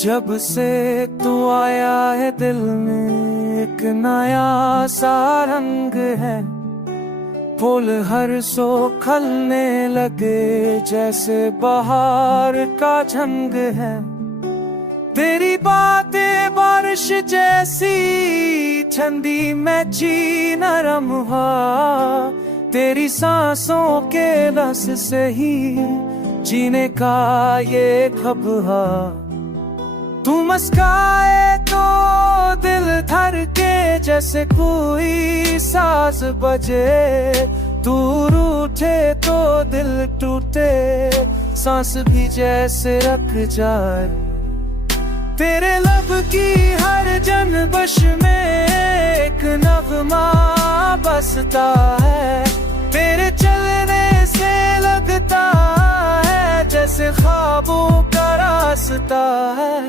जब से तू आया है दिल में एक नया सा रंग है। फूल हर सो खलने लगे जैसे बहार का झंग है। तेरी बातें बारिश जैसी ठंडी में ची नरम हुआ। तेरी सांसों के रस से ही जीने का ये ख़ब्र। तू मुस्काए तो दिल धड़के जैसे कोई साज बजे। तू रूठे तो दिल टूटे सांस भी जैसे रख जाए। तेरे लब की हर जनबश में एक नगमा बसता है। तेरे चलने से लगता है जैसे ख्वाबों का रास्ता है।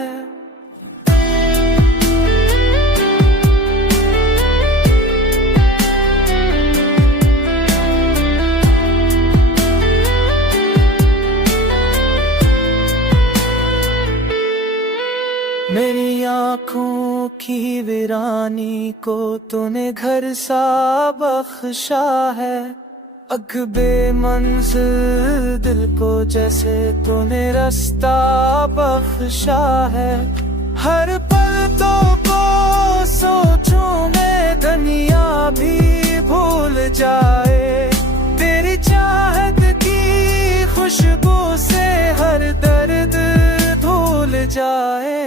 मेरी आँखों की वीरानी को तूने घर सा बख्शा है। अग बेमंजिल दिल को जैसे तूने रास्ता बख्शा है। हर पल तो को सोचूं मैं दुनिया भी भूल जाए। तेरी चाहत की खुशबू से हर दर्द धुल जाए।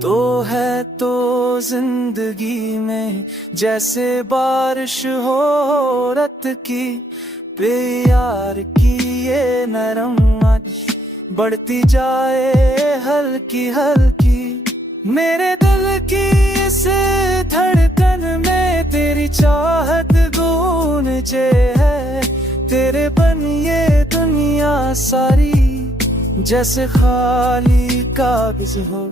तो है तो जिंदगी में जैसे बारिश हो रत की। प्यार की ये नरम बढ़ती जाए हल्की हल्की। मेरे दिल की इस धड़कन में तेरी चाहत गूंजे है। तेरे बन ये दुनिया सारी जैसे खाली कागज हो।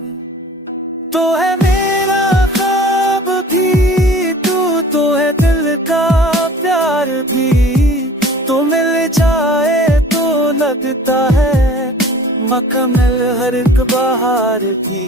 तो है मेरा ख्वाब भी तू, तो है दिल का प्यार भी। तो मिल जाए तो लगता है मुकम्मल हर एक बहार भी।